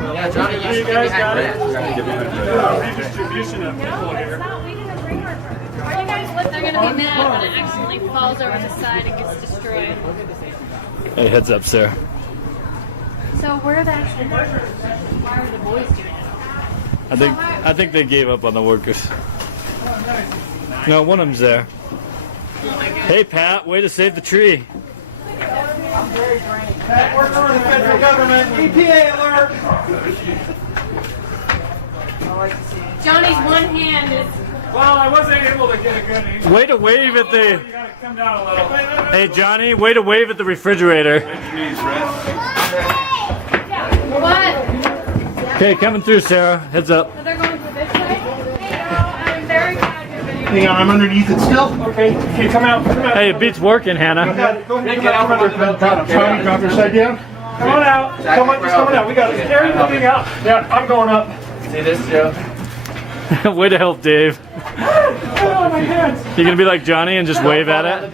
Yeah, Johnny, you should guys got it. Redistribution of people here. They're gonna be mad when it accidentally falls over the side and gets destroyed. Hey, heads up, Sarah. So where are the actual workers? Why are the boys doing it? I think they gave up on the workers. No, one of them's there. Hey, Pat, way to save the tree. Pat, we're for the federal government. EPA alert. Johnny's one hand is. Well, I wasn't able to get a good angle. Way to wave at the. You gotta come down a little. Hey, Johnny, way to wave at the refrigerator. What? Okay, coming through, Sarah. Heads up. So they're going to this way? I'm very glad you're videoing. Hang on, I'm underneath it still. Okay, come out. Hey, it beats working, Hannah. Go ahead, get out from under. Tommy, drop your side down. Come on out. Just coming out. We got it. Carry the thing out. Yeah, I'm going up. See this, Joe? Way to help, Dave. Oh, my hands. You gonna be like Johnny and just wave at it?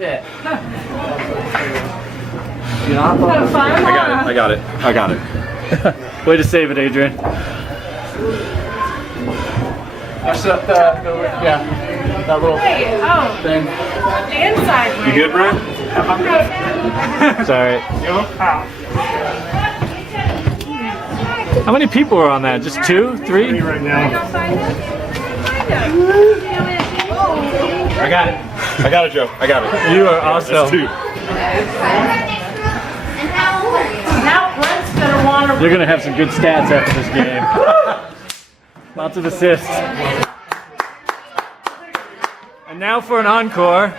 I got it. Way to save it, Adrian. Push up that little thing. The inside way. You good, Brian? I'm good. Sorry. Out. How many people are on that? Just 2, 3? Right now. I got it. I got it, Joe. I got it. You are awesome. That's 2. Now Brent's gonna want to. You're gonna have some good stats after this game. Lots of assists. And now for an encore.